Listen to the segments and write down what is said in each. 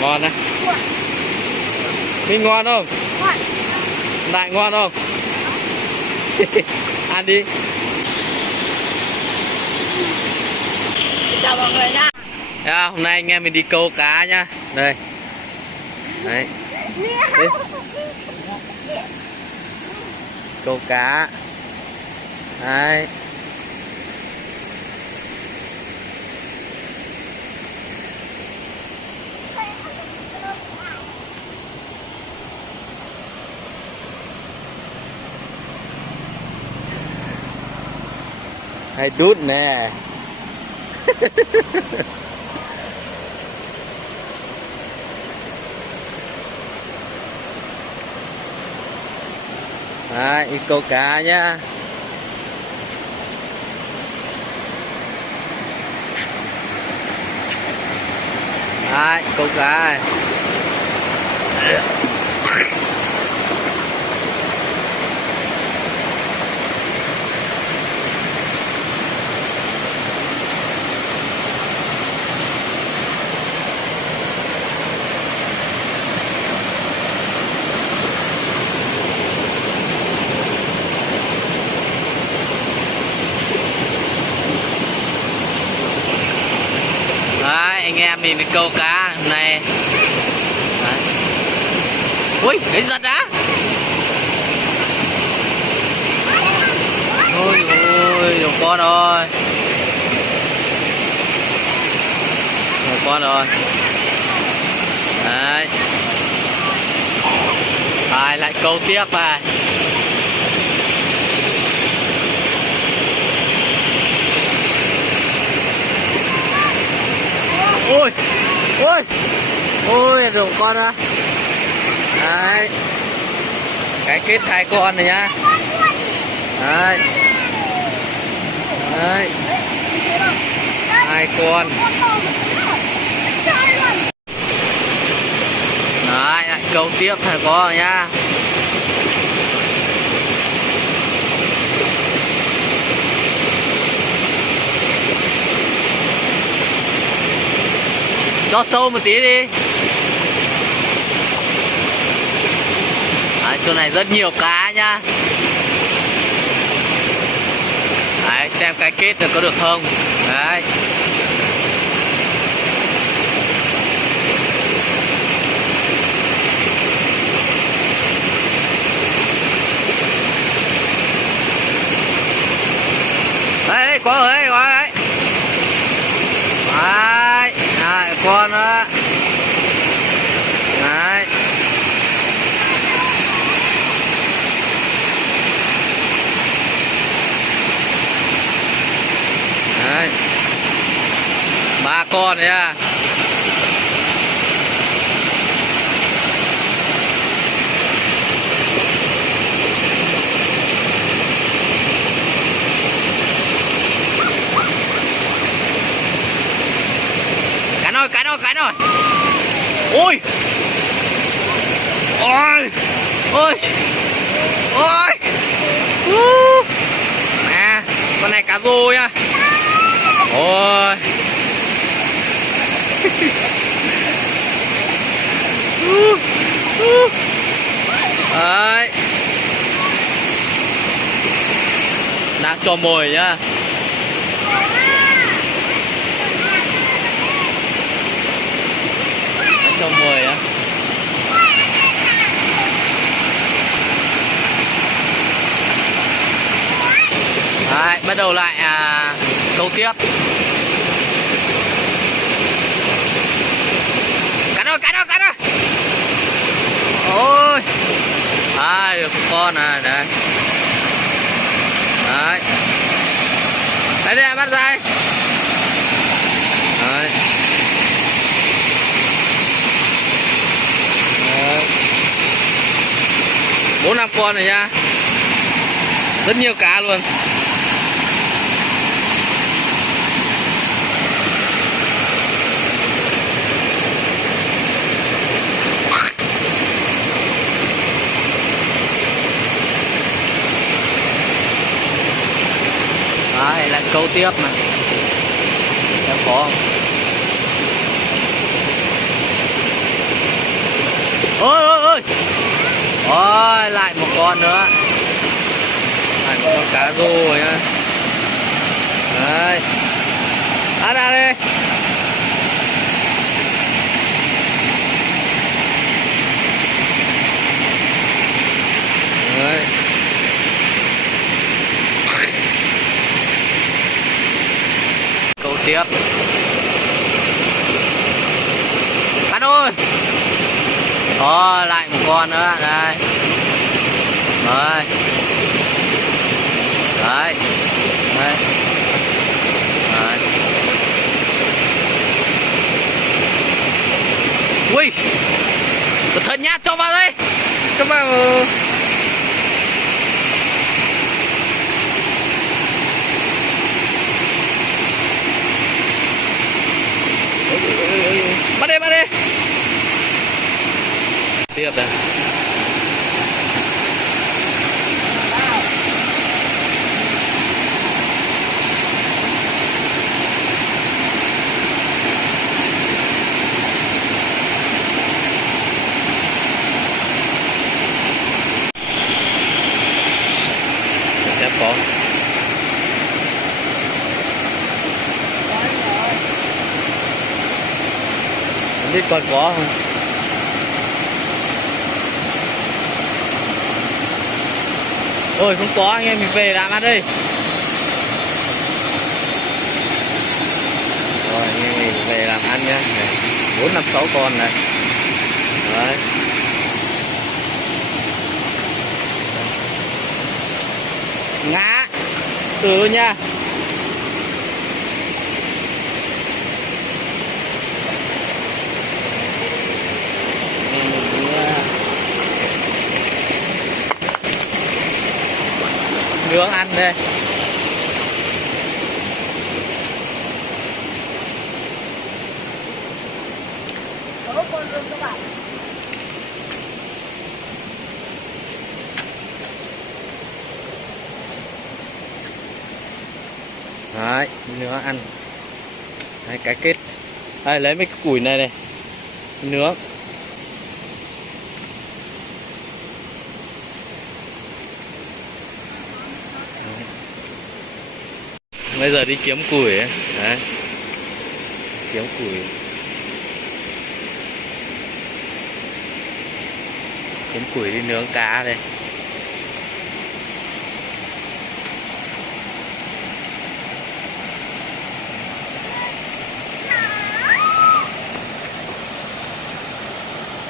Ngon đấy. Minh ngon không? Đại ngon không? Ăn đi. Chào mọi người nha. Hôm nay anh em mình đi câu cá nhá. Đây. Đấy. Đấy. Câu cá. Đấy. Hay đút nè. Đấy, đi câu cá nhá. Đấy, câu cá này. Đấy, anh em mình đi câu cá hôm nay. Đấy. Ui, cái giật đã. Ôi ôi, nhiều con rồi. Nhiều con rồi. Đấy. Rồi, lại câu tiếp này. Ôi, ôi, ôi, được con ra. Đấy. Cái kết 2 con này nhá. Đấy. Đấy. 2 con. Đấy, lại câu tiếp phải có rồi nhá. Cho sâu một tí đi. Đấy, chỗ này rất nhiều cá nhá. Đấy, xem cái kết rồi có được không. Đấy. Đấy, có rồi đấy, có đấy. Đấy, 2 con đó. Đấy. Đấy. 3 con đấy à. Cắn rồi. Ôi. Ôi. Ôi. Ôi. À, con này cá rô nhá. Ôi. Đấy. Đang cho mồi nhá. Cho mồi á. Đấy, bắt đầu lại câu tiếp. Cắn rồi. Ôi. Được con này đấy. Đấy. Đây bắt ra đây. Đấy. 4-5 con này nha. Rất nhiều cá luôn. Đấy, lại câu tiếp này. Em có không? Ôi, lại một con nữa. Lại một con cá rô rồi nhá. Đấy. Ăn ra đi. Đấy. Câu tiếp. Ăn ơi. Lại một con nữa đây. Đấy. Đấy. Đấy. Đấy. Ui, cẩn thận nhá, cho vào đây, cho vào. Bắt đi, bắt đi. Tiếp đây. Chắc có. Không biết còn có không. Ôi không có, anh em mình về làm ăn đi. Rồi anh em mình về làm ăn nhá. 4, 5, 6 con này. Đấy. Ngã. Từ luôn nha. Nướng ăn đây. Đấy, nướng ăn. Đấy, cái kết. Đây, lấy mấy cái củi này này. Nướng. Bây giờ đi kiếm củi ấy. Đấy. Kiếm củi. Kiếm củi đi nướng cá đây.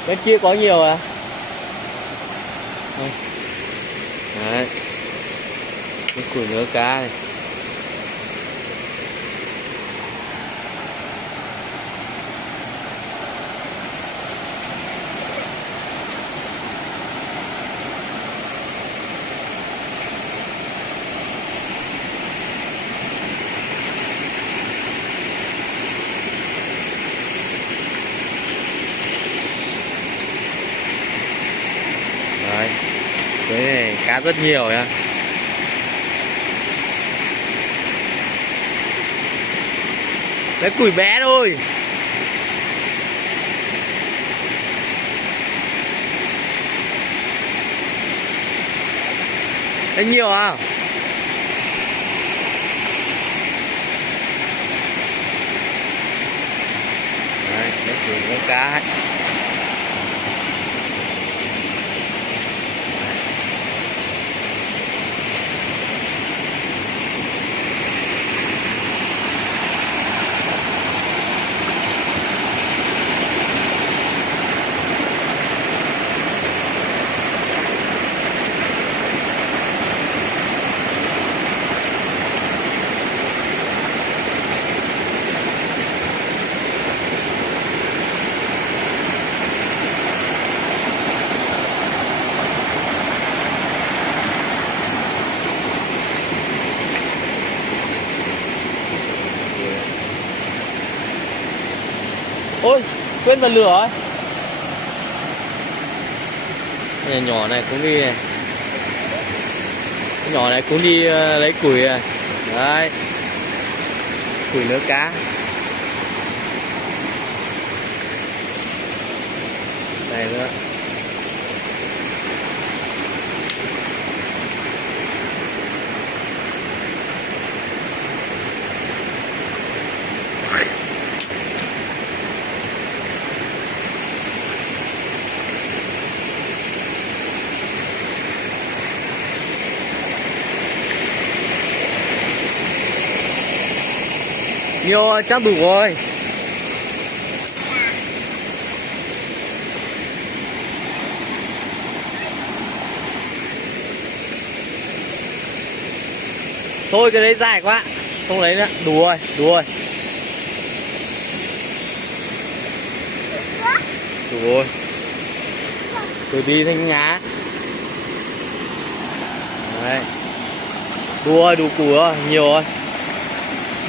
Bên kia có nhiều à? Đấy. Kiếm củi nướng cá này. Đấy. Cái này cá rất nhiều nhá. Lấy củi bé thôi. Lấy nhiều à? Đấy, lấy củi con cá ấy. Ôi, quên bật lửa rồi. Cái nhỏ này cũng đi này. Cái nhỏ này cũng đi lấy củi này. Đấy. Củi nướng cá. Đây nữa. nhiều rồi, chắc đủ rồi. Thôi cái đấy dài quá, không lấy nữa, đủ rồi, đủ rồi. Đủ rồi. Từ đi thanh nhá. Đấy. Đủ rồi, đủ củ rồi, nhiều rồi.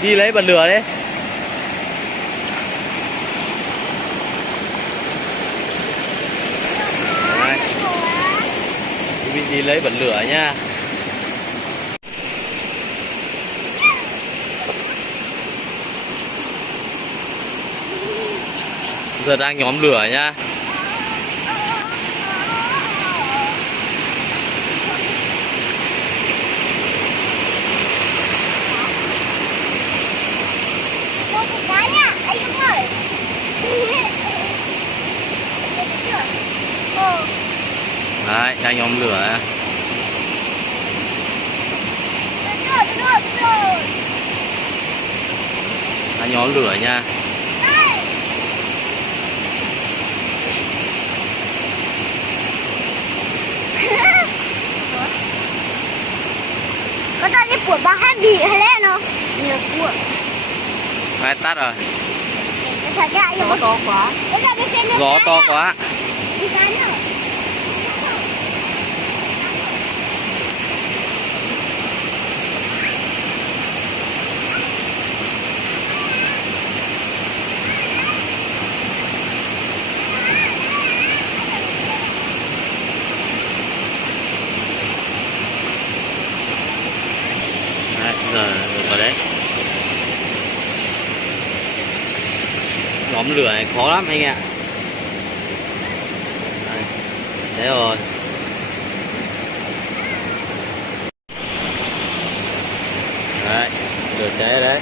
Đi lấy bật lửa đấy. Đấy. Đi lấy bật lửa nha. Giờ đang nhóm lửa nha. Đấy, đang nhóm lửa. Đang nhóm lửa nha. Có tao đi của ba hát bị hay lẽ nó nhiều của. Đấy, tắt rồi. Gió to quá. Gió to quá. Đấy, giờ vào đấy. Nhóm lửa này khó lắm anh ạ. Đây, đấy rồi. Đấy, lửa cháy đấy.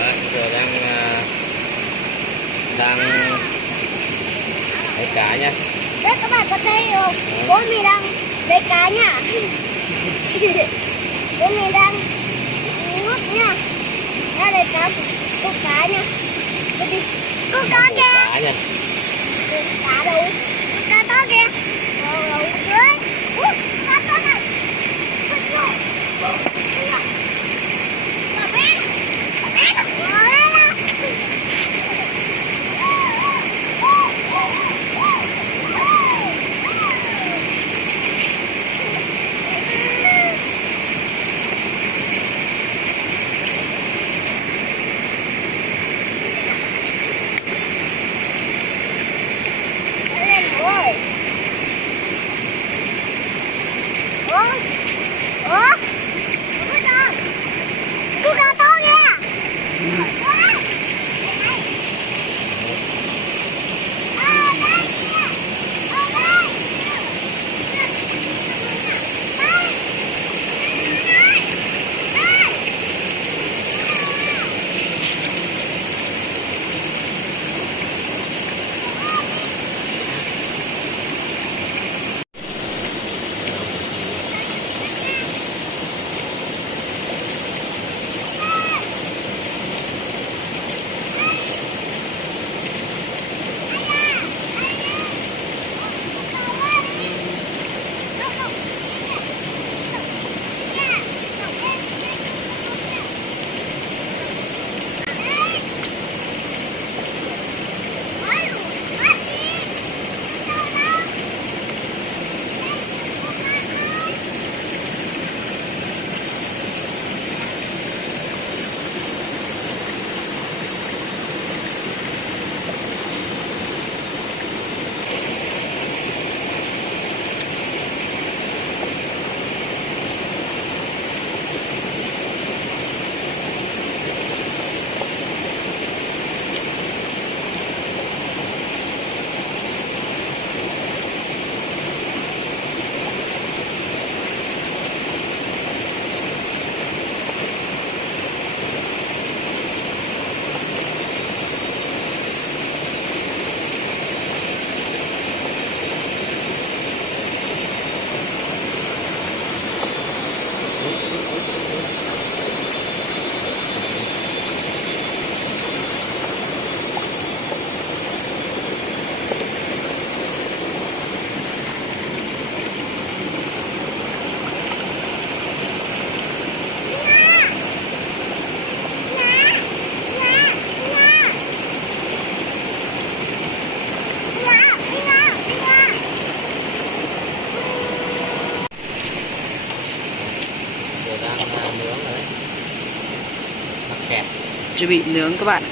Đấy, giờ đang lấy cá nha. Đấy các bạn có thấy không? Bố mình đang lấy cá nhá. Bố mình đang nuốt nha. Ra lấy cá, cô cá nha. Cô cá kìa. Cá nha. Cá đâu? Cá to kìa. Đâu dưới. Cá to này. nướng rồi. Mặt kẹp. Chuẩn bị nướng các bạn.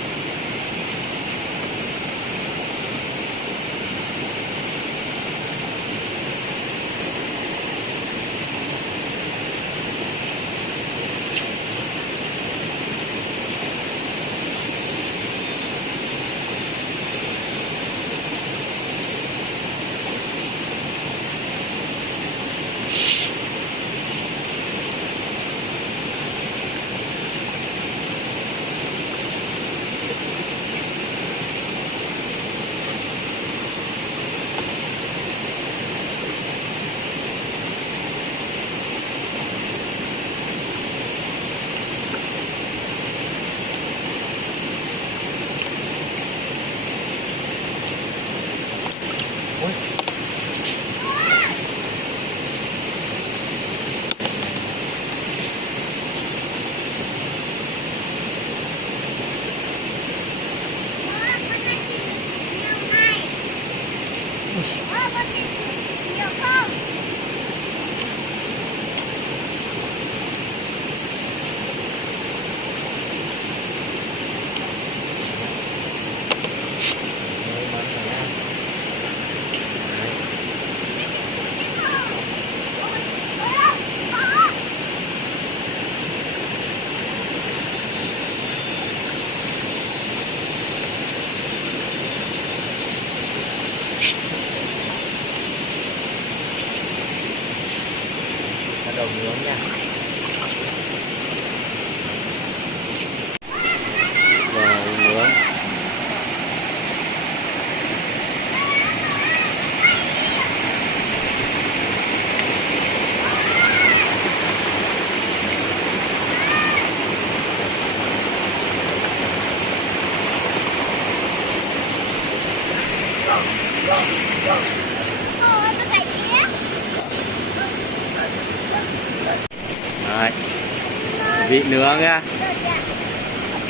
Bắt đầu nướng nha. Rồi nướng. Rồi. Vị nướng nha.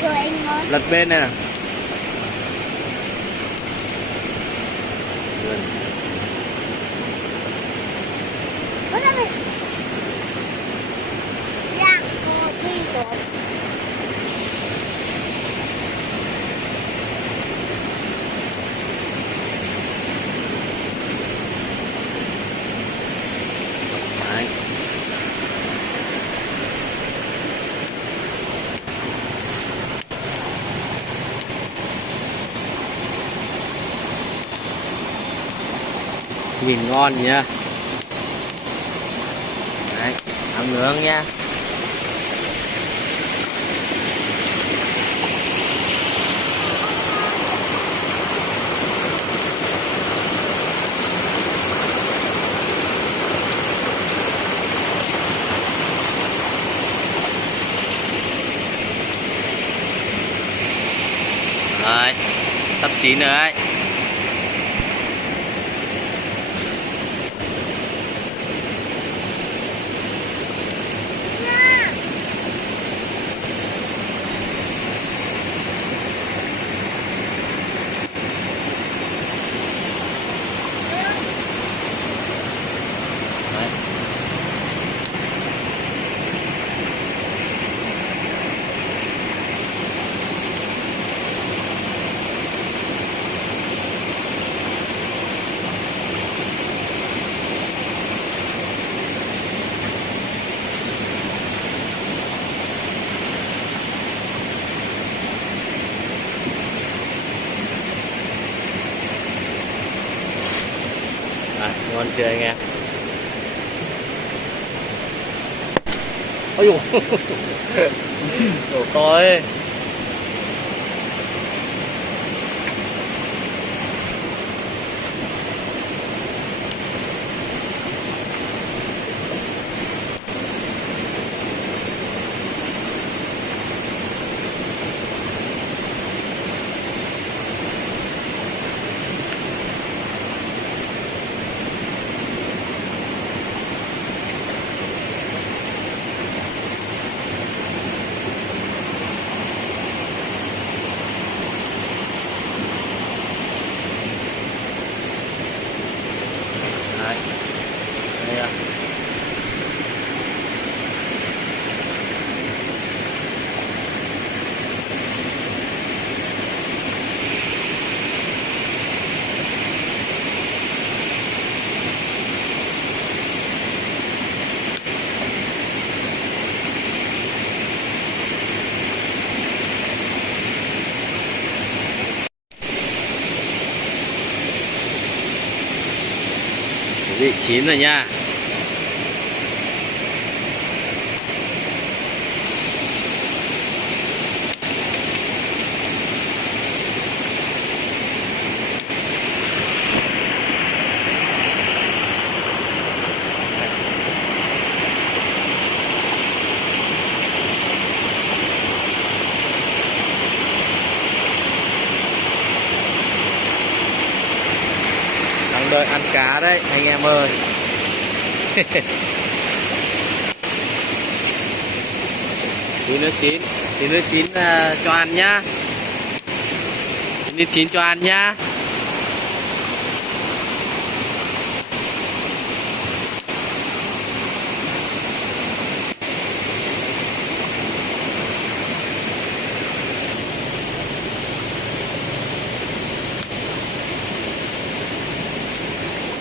Rồi anh ngon. Lật bên này nè. Bữa nay mình dạ, đi rồi. Đấy. Nhìn ngon nhá. Đấy, ăn nướng nha. Rồi, sắp chín rồi đấy. Đấy. Ngon chưa anh em? Ôi dồi. Đồ to ấy. Bị chín rồi nha. Đang đợi ăn cá đấy anh em ơi. Tí nữa chín cho ăn nhá. Tí nữa chín cho ăn nhá.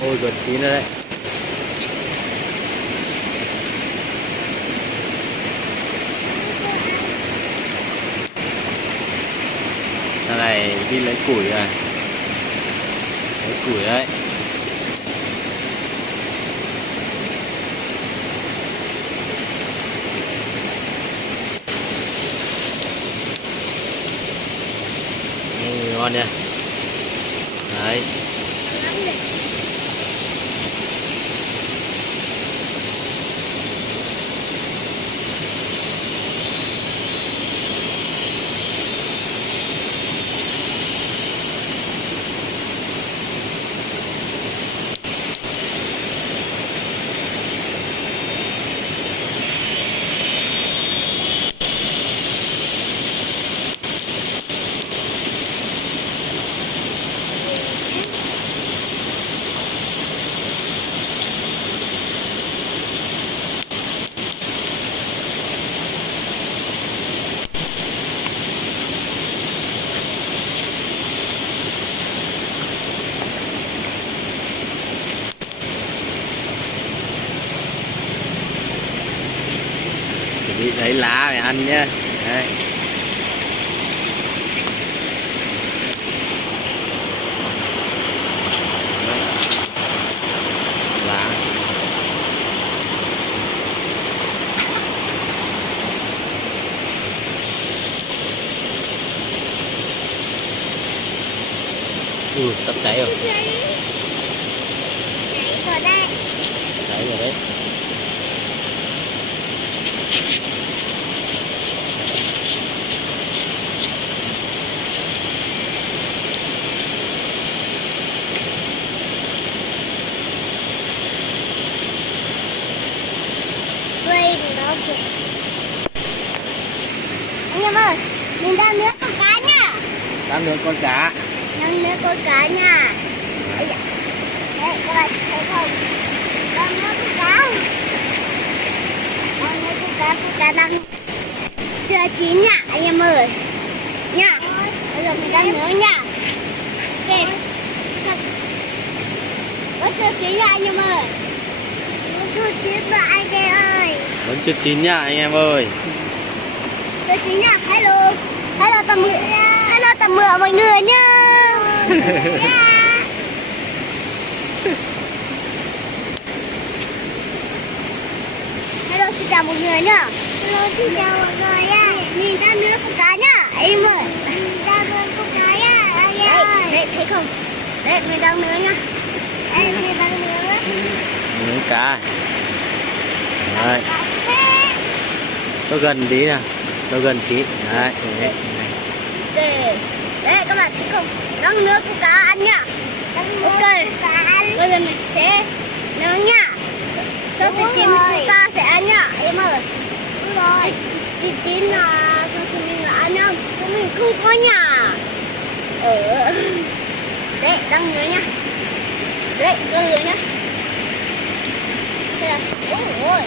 Ôi gần chín rồi đấy. Thằng này đi lấy củi rồi. Lấy củi đấy. Ngon nha. Đấy. Chuẩn bị lấy lá để ăn nhé. Đấy. Lá. Sắp cháy rồi. Rồi đây. Cháy rồi đấy. Anh em ơi, mình đang nướng con cá nha. Đang nướng con cá. Đang nướng con cá nha. Đấy, các bạn thấy không? Đang nướng con cá. Đang nướng con cá đang chưa chín nha anh em ơi. Nha. Bây giờ mình đang nướng nha. Ok. Vẫn chưa chín nha anh em ơi. Vẫn chưa chín mà anh em ơi. Vẫn chưa chín nha anh em ơi. Chưa chín nha. Hello. Hello tầm 10. Hello tầm 10 mọi người nha. Hello xin chào mọi người nhá. Hello xin chào mọi người nha. Mình đang nướng con cá nhá em ơi. Mình đang nướng con cá nha anh ơi. Đấy thấy không? Đấy mình đang nướng nhá. Đây mình đang nướng. Nướng cá. Đấy. Tôi gần tí nè. Tôi gần tí. Đấy. Đấy. Đấy các bạn thấy không? Đang nướng con cá ăn nhá. Ok. Bây giờ mình sẽ nướng nhá. Sau khi chín chúng ta sẽ ăn nhá em ơi. Đúng rồi. Chín là sau khi mình ăn nhá. Mình không có nhà. Đấy đang nướng nhá. Đấy đang nướng nhá. Ôi.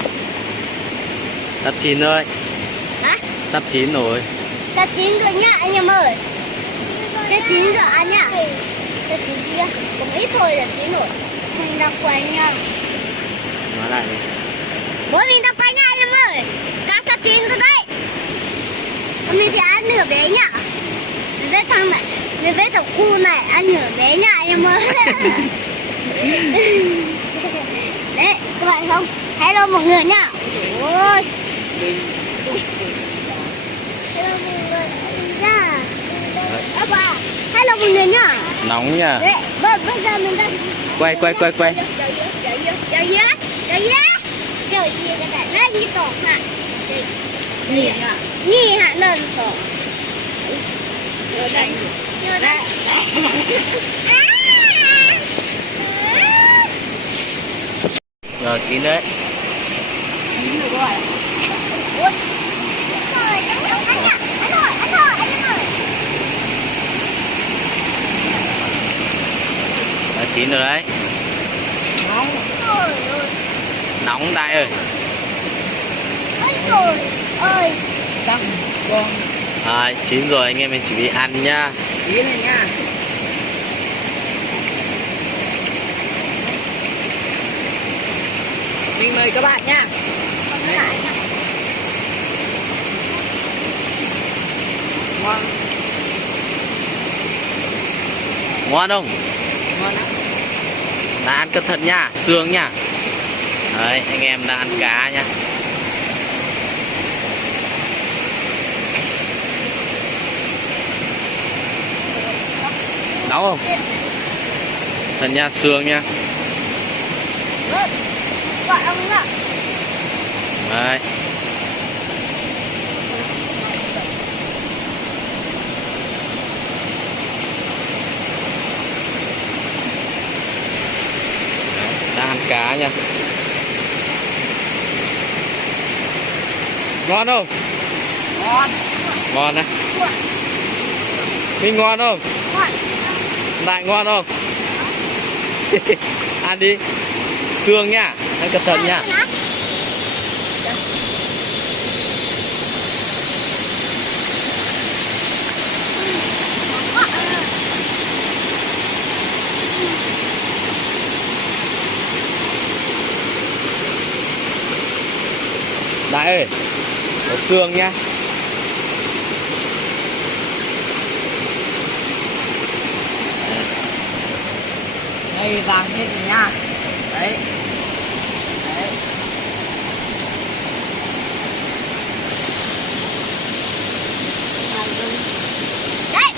Sắp chín rồi. Hả? Sắp chín rồi. Sắp chín rồi nhá anh em ơi. Sắp chín rồi ăn nhá. Sắp chín chưa? Cũng ít thôi là chín rồi. Mình đang quay nha. Nói lại đi. Bố mình đang quay nha anh em ơi. Cá sắp chín rồi đấy. Mình thì ăn nửa bé nhá. Mình với thằng này, mình với thằng cu này ăn nửa bé nhá anh em ơi. hello mọi người nhá. Ôi. Hello mọi người nha. Bà, hello mọi người nhá. Nóng nha. Đấy, bây giờ mình đang Quay. Giờ gì cái này lên như tổ hả? Nhì hả lên tổ. Chưa đây. Rồi chín đấy. Chín rồi. Ui. Anh ơi. Đã chín rồi đấy. Nóng Đại ơi. Ôi trời ơi. Chín rồi anh em mình chuẩn bị ăn nha. Ý này nha. Mình mời các bạn nha. Ngon. Ngon không? Ngon lắm. Đã ăn cẩn thận nha, xương nha. Đấy, anh em đang ăn cá nha. Nóng không? Thần nha, xương nha. Gọi ông ạ. Đấy. Đang ăn cá nha. Ngon không? Ngon. Ngon đấy. Mình ngon không? Gọi. Đại ngon không? Ăn đi. Xương nha, ăn cẩn thận nha. Đại ơi, có xương nha. Đây vàng hết rồi nha. Đấy. Đấy. Đấy.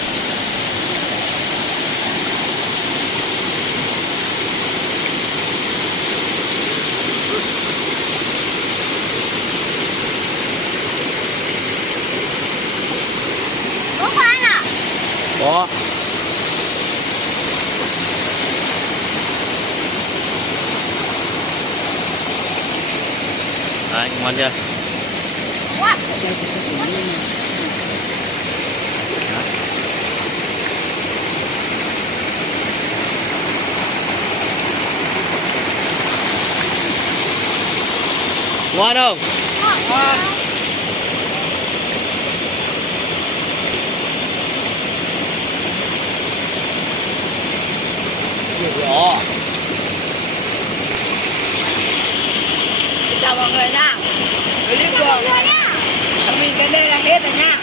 Có khoan à? Có. Đấy, ngon chưa? Quá. Ngon không? Ngon. Đó. Chào mọi người nha. Clip Chào mọi của người nha. mình cái đây là hết rồi nha.